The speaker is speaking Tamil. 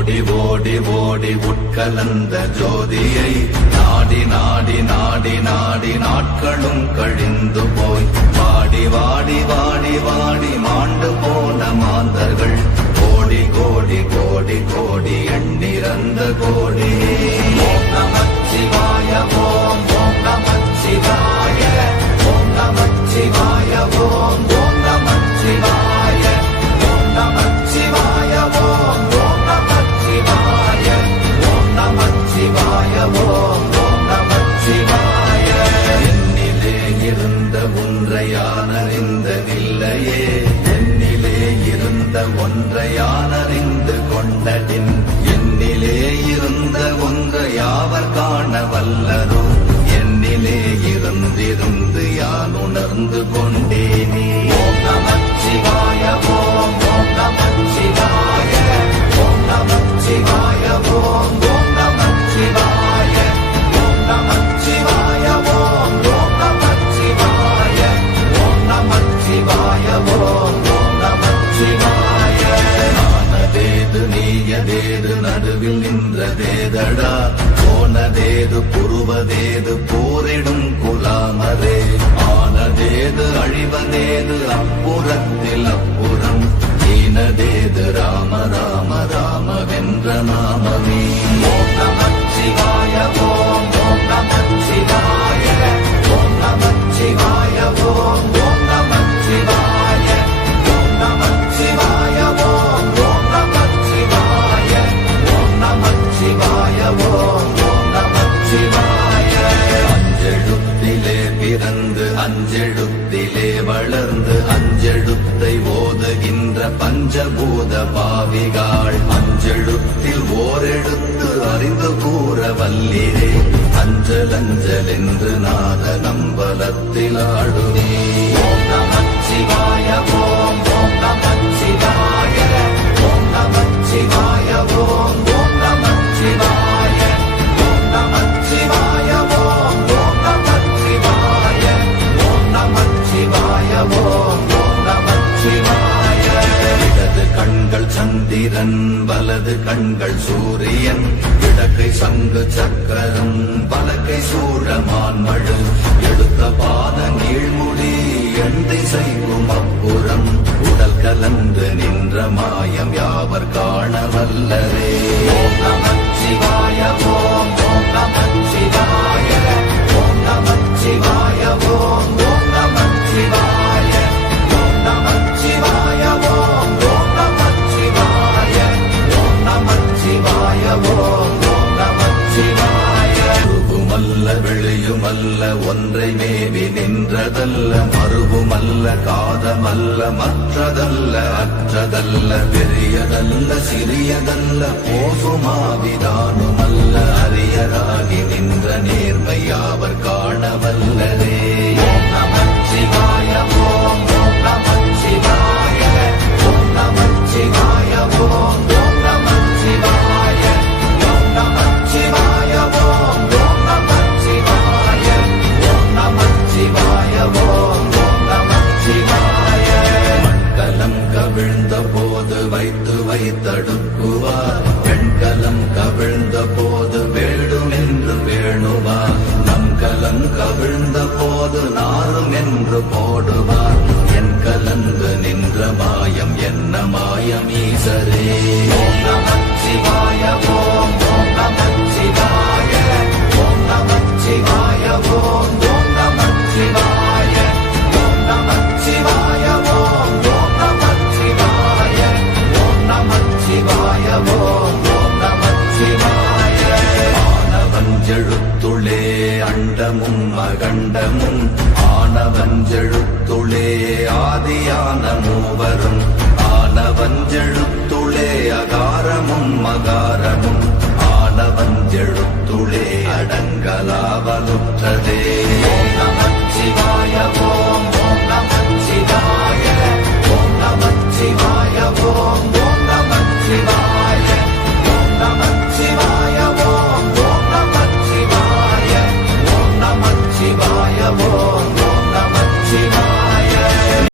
ஓடி ஓடி ஓடி உட்கலந்த ஜோதியை நாடி நாடி நாடி நாடி நாட்களும் கழிந்து போய் வாடி வாடி வாடி வாடி மாண்டு போன மாந்தர்கள் கோடி கோடி கோடி கோடி எண்ணிறந்த கோடி. ஓம் நமச்சிவாய ஓம் ஓம் நமச்சிவாய ஓம் நமச்சிவாய ஓம் ஓம் நமச்சிவாய ஓம் நமச்சிவாய ஓம் ஓம் நமச்சிவாய ஓம் நமச்சிவாய ஓம் ஓம் நமச்சிவாய. என்னிலே இருந்த ஒன்றை யான் அறிந்ததில்லையே, என்னிலே இருந்த ஒன்றை யான் அறிந்து கொண்டடின், என்னிலே இருந்த ஒன்றை யாவர் காண வல்லரோ, என்னிலே இருந்திருந்து யான் உணர்ந்து கொண்டேனே. ஓம் நமச்சிவாய ஓம் ஓம் நமச்சிவாய ஓம் நமச்சிவாய ஓம் ஓம் நமச்சிவாய ஓம் நமச்சிவாய ஓம் ஓம் நமச்சிவாய ஓம் நமச்சிவாய ஓம் ஓம் நமச்சிவாய. நானதேது நீயதேது நடுவில் நின்றதேதடா, போனதேது புருவதேது போரிடும் குலாமரே, ஆனதேது அழிவதேது அப்புறத்தில் அப்புறம், ஈனதேது ராம ராம ராம வென்ற நாமமே. ஓம் நமச்சிவாய ஓம் ஓம் நமச்சிவாய ஓம் நமச்சிவாய ஓம் ஓம் நமச்சிவாய ஓம் நமச்சிவாய ஓம் ஓம் நமச்சிவாய ஓம் நமச்சிவாய ஓம் ஓம் நமச்சிவாய. அஞ்செழுத்திலே பிறந்து அஞ்செழுத்திலே வளர்ந்து அஞ்செழுத்தை ஓதுகின்ற பஞ்சபூத பாவிகாள், அஞ்செழுத்தில் ஓரெழுத்து அறிந்து கூற வல்லிரே, அஞ்சல் அஞ்சல் என்று நாத நம்பலத்தில் ஆடுவே. ஓம் நமச்சிவாய ஓம் ஓம் நமச்சிவாய ஓம் நமச்சிவாய ஓம் ஓம் நமச்சிவாய ஓம் நமச்சிவாய ஓம் ஓம் நமச்சிவாய ஓம் நமச்சிவாய ஓம் ஓம் நமச்சிவாய. இடது கண்கள் சந்திரன் வலது கண்கள் சூரியன், இடக்கை சங்கு சக்கரம் வலக்கை சூழமான் மழு, எடுத்த பாத நீழ்முடி எண் திசைக்கும் அப்புறம், உடல் கலந்து நின்ற மாயம் யாவர் காண வல்லரே. ஓம் நமச்சிவாய ஓம் ஓம் நமச்சிவாய ஓம் நமச்சிவாய ஓம் ஓம் நமச்சிவாய ஓம் நமச்சிவாய ஓம் ஓம் நமச்சிவாய ஓம் நமச்சிவாய ஓம் ஓம் நமச்சிவாய. உருகுமல்ல வெளியுமல்ல ஒன்றை மேவி நின்றதல்ல, மறுகுமல்ல காதமல்ல மற்றதல்ல அற்றதல்ல, பெரியதல்ல சிறியதல்ல போகுமாவிதானுமல்ல, அரியராகி நின்ற நேர்மையாவர் காண வல்லரே. ஓம் நமச்சிவாய ஓம் ஓம் நமச்சிவாய ஓம் நமச்சிவாய ஓம் ஓம் நமச்சிவாய ஓம் நமச்சிவாய ஓம் ஓம் நமச்சிவாய ஓம் நமச்சிவாய ஓம் ஓம் நமச்சிவாய. மண்கலம் கவிழ்ந்த போது வைத்து வைத்தடுக்குவார், பெண்கலம் கவிழ்ந்த போது வேடும் என்று வேணுவார், நம் கலம் கவிழ்ந்த போது நாரும் என்று போடுவார், என் கலந்து நின்ற மாயம் என்ன மாயம் ஈசரே. ஓம் நமச்சிவாய ஓம் ஓம் நமச்சிவாய ஓம் நமச்சிவாய ஓம் ஓம் நமச்சிவாய ஓம் நமச்சிவாய ஓம் ஓம் நமச்சிவாய ஓம் நமச்சிவாய ஓம் ஓம் நமச்சிவாய. ஆனவஞ்செழுத்துளே அண்டமும் அகண்டமும், ஆனவஞ்செழுத்துளே ஆதியான மூவரும், ஆனவஞ்செழுத்துளே அகாரமும் மகாரமும், ஆனவஞ்செழுத்துளே அடங்கலாவலுற்றதே. ஓம் நமச்சிவாய